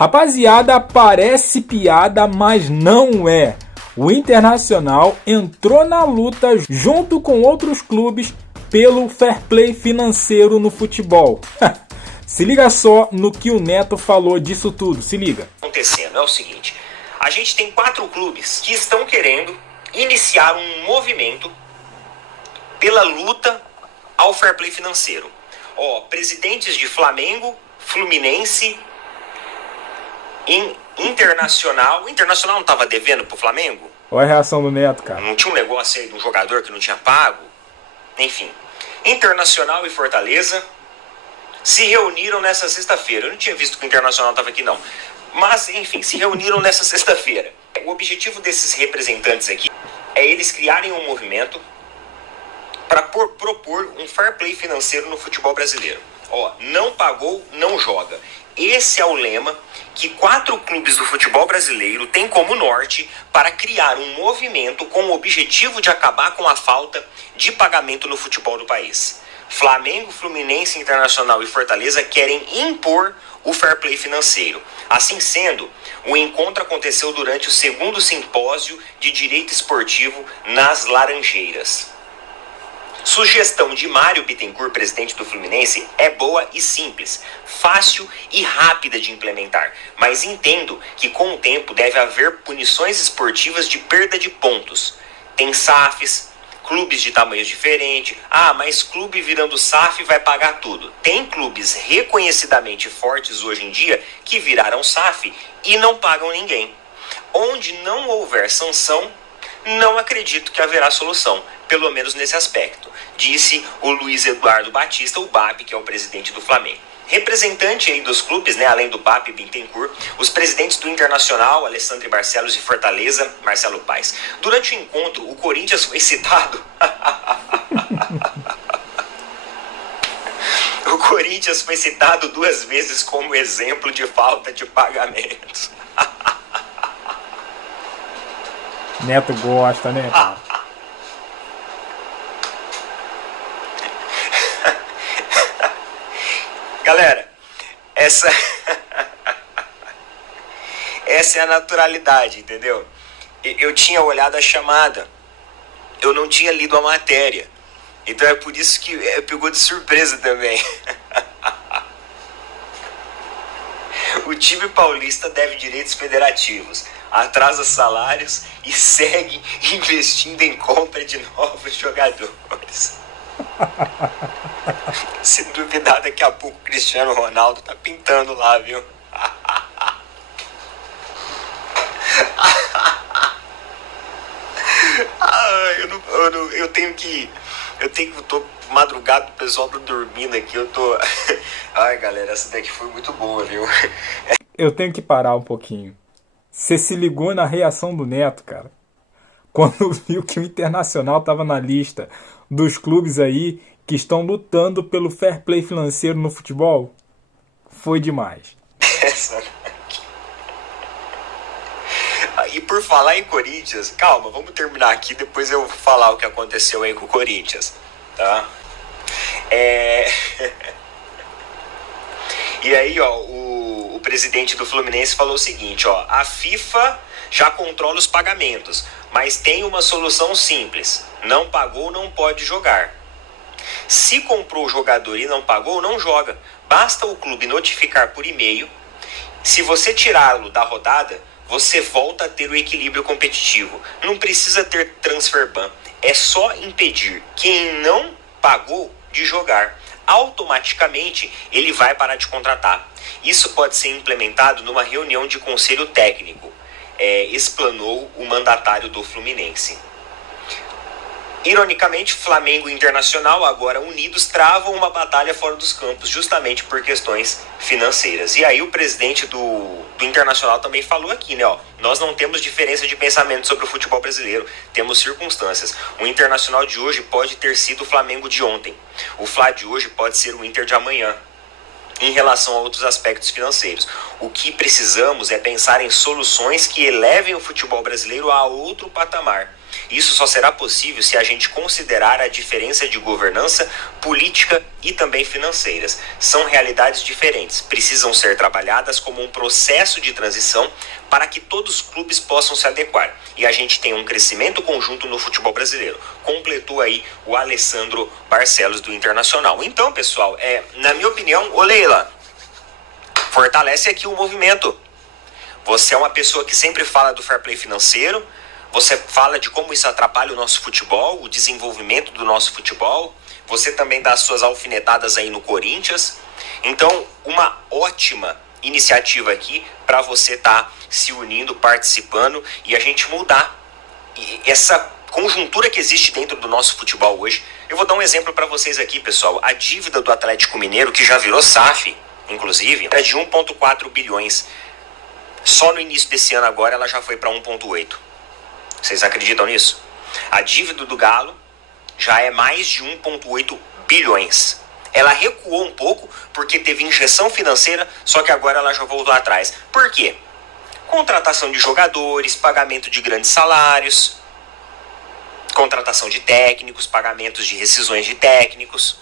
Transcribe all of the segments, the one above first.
Rapaziada, parece piada, mas não é. O Internacional entrou na luta junto com outros clubes pelo fair play financeiro no futebol. Se liga só no que o Neto falou disso tudo, se liga. Acontecendo é o seguinte, a gente tem 4 clubes que estão querendo iniciar um movimento pela luta ao fair play financeiro. Presidentes de Flamengo, Fluminense, Internacional. O Internacional não estava devendo pro Flamengo? Olha a reação do Neto, cara. Não tinha um negócio aí de um jogador que não tinha pago? Enfim, Internacional e Fortaleza se reuniram nessa sexta-feira. Eu não tinha visto que o Internacional estava aqui, não. Mas, enfim, se reuniram nessa sexta-feira. O objetivo desses representantes aqui é eles criarem um movimento para propor um fair play financeiro no futebol brasileiro. Não pagou, não joga. Esse é o lema que 4 clubes do futebol brasileiro têm como norte para criar um movimento com o objetivo de acabar com a falta de pagamento no futebol do país. Flamengo, Fluminense, Internacional e Fortaleza querem impor o fair play financeiro. Assim sendo, o encontro aconteceu durante o 2º simpósio de direito esportivo nas Laranjeiras. Sugestão de Mário Bittencourt, presidente do Fluminense, é boa e simples, fácil e rápida de implementar, mas entendo que com o tempo deve haver punições esportivas de perda de pontos. Tem SAFs, clubes de tamanhos diferentes. Mas clube virando SAF vai pagar tudo. Tem clubes reconhecidamente fortes hoje em dia que viraram SAF e não pagam ninguém. Onde não houver sanção, não acredito que haverá solução, pelo menos nesse aspecto, disse o Luiz Eduardo Batista, o BAP, que é o presidente do Flamengo. Representante aí dos clubes, além do BAP e Bittencourt, os presidentes do Internacional, Alessandro Barcelos, e Fortaleza, Marcelo Paes. Durante o encontro, o Corinthians foi citado... O Corinthians foi citado 2 vezes como exemplo de falta de pagamentos. Neto gosta, né? Galera, essa é a naturalidade, entendeu? Eu tinha olhado a chamada, eu não tinha lido a matéria, então é por isso que pegou de surpresa também. O time paulista deve direitos federativos, atrasa salários e segue investindo em compra de novos jogadores. Se duvidar, daqui a pouco o Cristiano Ronaldo tá pintando lá, viu? Eu tô madrugado, o pessoal tá dormindo aqui, Ai, galera, essa daqui foi muito boa, viu? Eu tenho que parar um pouquinho. Você se ligou na reação do Neto, cara? Quando viu que o Internacional tava na lista dos clubes aí que estão lutando pelo fair play financeiro no futebol? Foi demais. E por falar em Corinthians, calma, vamos terminar aqui, depois eu vou falar o que aconteceu aí com o Corinthians, tá? E aí, o presidente do Fluminense falou o seguinte, a FIFA já controla os pagamentos, mas tem uma solução simples, não pagou, não pode jogar. Se comprou o jogador e não pagou, não joga. Basta o clube notificar por e-mail. Se você tirá-lo da rodada, você volta a ter o equilíbrio competitivo. Não precisa ter transfer ban. É só impedir quem não pagou de jogar. Automaticamente, ele vai parar de contratar. Isso pode ser implementado numa reunião de conselho técnico, explanou o mandatário do Fluminense. Ironicamente, Flamengo e Internacional, agora unidos, travam uma batalha fora dos campos, justamente por questões financeiras. E aí o presidente do Internacional também falou aqui, nós não temos diferença de pensamento sobre o futebol brasileiro, temos circunstâncias. O Internacional de hoje pode ter sido o Flamengo de ontem. O Fla de hoje pode ser o Inter de amanhã. Em relação a outros aspectos financeiros, o que precisamos é pensar em soluções que elevem o futebol brasileiro a outro patamar. Isso só será possível se a gente considerar a diferença de governança, política e também financeiras. São realidades diferentes, precisam ser trabalhadas como um processo de transição para que todos os clubes possam se adequar e a gente tenha um crescimento conjunto no futebol brasileiro. Completou aí o Alessandro Barcelos do Internacional. Então, pessoal, na minha opinião, ô Leila, fortalece aqui o movimento. Você é uma pessoa que sempre fala do fair play financeiro, você fala de como isso atrapalha o nosso futebol, o desenvolvimento do nosso futebol, você também dá as suas alfinetadas aí no Corinthians. Então, uma ótima iniciativa aqui para você estar se unindo, participando e a gente mudar essa conjuntura que existe dentro do nosso futebol hoje. Eu vou dar um exemplo para vocês aqui, pessoal. A dívida do Atlético Mineiro, que já virou SAF, inclusive, é de 1,4 bilhões. Só no início desse ano agora ela já foi para 1,8. Vocês acreditam nisso? A dívida do Galo já é mais de 1,8 bilhões. Ela recuou um pouco porque teve injeção financeira, só que agora ela já voltou atrás. Por quê? Contratação de jogadores, pagamento de grandes salários, contratação de técnicos, pagamentos de rescisões de técnicos.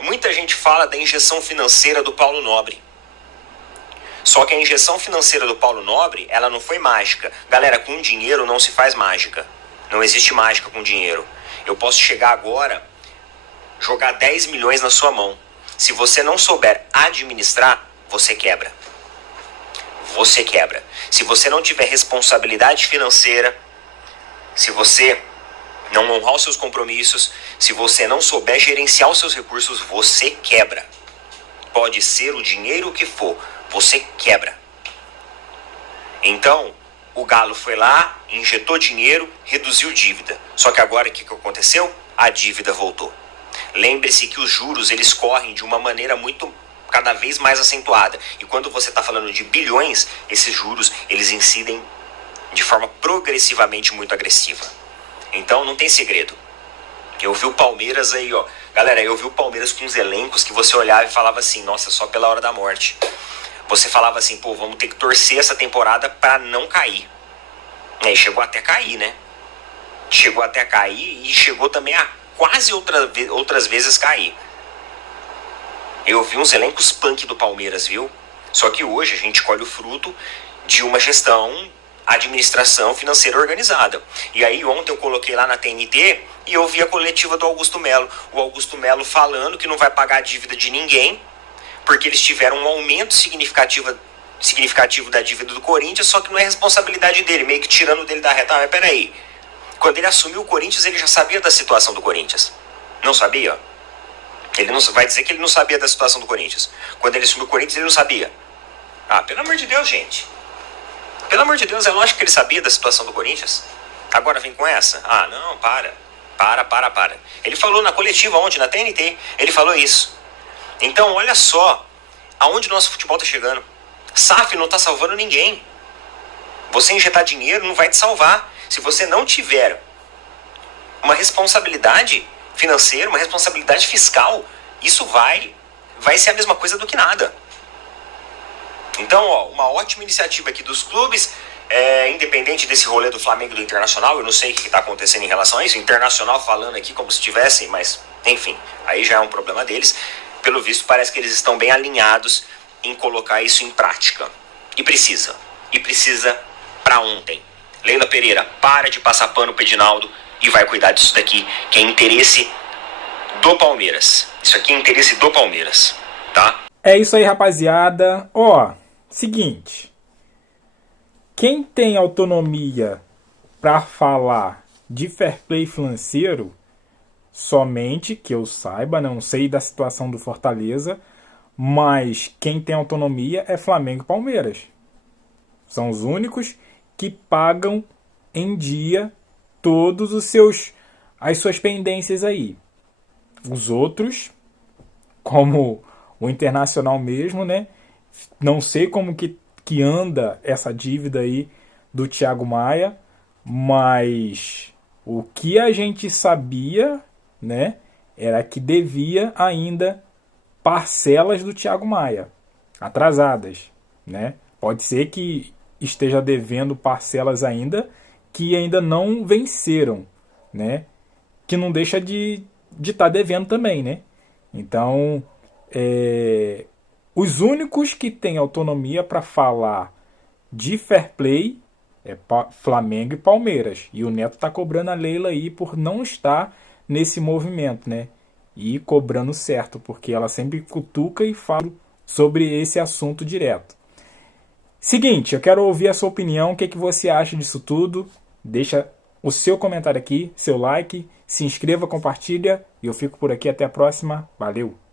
Muita gente fala da injeção financeira do Paulo Nobre. Só que a injeção financeira do Paulo Nobre, ela não foi mágica. Galera, com dinheiro não se faz mágica. Não existe mágica com dinheiro. Eu posso chegar agora, jogar 10 milhões na sua mão. Se você não souber administrar, você quebra. Você quebra. Se você não tiver responsabilidade financeira, se você não honrar os seus compromissos, se você não souber gerenciar os seus recursos, você quebra. Pode ser o dinheiro que for, você quebra. Então, o Galo foi lá, injetou dinheiro, reduziu dívida. Só que agora o que aconteceu? A dívida voltou. Lembre-se que os juros, eles correm de uma maneira cada vez mais acentuada. E quando você está falando de bilhões, esses juros, eles incidem de forma progressivamente muito agressiva. Então não tem segredo. Eu vi o Palmeiras aí, galera, eu vi o Palmeiras com uns elencos que você olhava e falava assim, nossa, só pela hora da morte. Você falava assim, vamos ter que torcer essa temporada para não cair. E chegou até a cair, né? Chegou até a cair e chegou também a quase outras vezes cair. Eu vi uns elencos punk do Palmeiras, viu? Só que hoje a gente colhe o fruto de uma gestão, administração financeira organizada. E aí ontem eu coloquei lá na TNT e eu vi a coletiva do Augusto Melo. O Augusto Melo falando que não vai pagar a dívida de ninguém, porque eles tiveram um aumento significativo da dívida do Corinthians, só que não é responsabilidade dele, meio que tirando dele da reta. Mas peraí, quando ele assumiu o Corinthians, ele já sabia da situação do Corinthians. Não sabia? Ele não vai dizer que ele não sabia da situação do Corinthians. Quando ele assumiu o Corinthians, ele não sabia. Pelo amor de Deus, gente. Pelo amor de Deus, é lógico que ele sabia da situação do Corinthians. Agora vem com essa? Não, para. Ele falou na coletiva ontem, na TNT, ele falou isso. Então, olha só aonde o nosso futebol está chegando. SAF não está salvando ninguém. Você injetar dinheiro não vai te salvar. Se você não tiver uma responsabilidade financeira, uma responsabilidade fiscal, isso vai ser a mesma coisa do que nada. Então, uma ótima iniciativa aqui dos clubes, independente desse rolê do Flamengo e do Internacional, eu não sei o que está acontecendo em relação a isso, Internacional falando aqui como se tivessem, mas enfim, aí já é um problema deles. Pelo visto, parece que eles estão bem alinhados em colocar isso em prática. E precisa para ontem. Leila Pereira, para de passar pano pro Edinaldo e vai cuidar disso daqui, que é interesse do Palmeiras. Isso aqui é interesse do Palmeiras, tá? É isso aí, rapaziada. Seguinte. Quem tem autonomia para falar de fair play financeiro, somente que eu saiba, não sei da situação do Fortaleza, mas quem tem autonomia é Flamengo e Palmeiras. São os únicos que pagam em dia todos as suas pendências aí. Os outros, como o Internacional mesmo, né? Não sei como que anda essa dívida aí do Thiago Maia, mas o que a gente sabia, né, era que devia ainda parcelas do Thiago Maia, atrasadas, né? Pode ser que esteja devendo parcelas ainda que ainda não venceram, né? Que não deixa de estar devendo também, né? Então, os únicos que têm autonomia para falar de fair play é Flamengo e Palmeiras. E o Neto está cobrando a Leila aí por não estar nesse movimento, né? E cobrando certo, porque ela sempre cutuca e fala sobre esse assunto direto. Seguinte, eu quero ouvir a sua opinião, o que você acha disso tudo. Deixa o seu comentário aqui, seu like, se inscreva, compartilha e eu fico por aqui. Até a próxima. Valeu!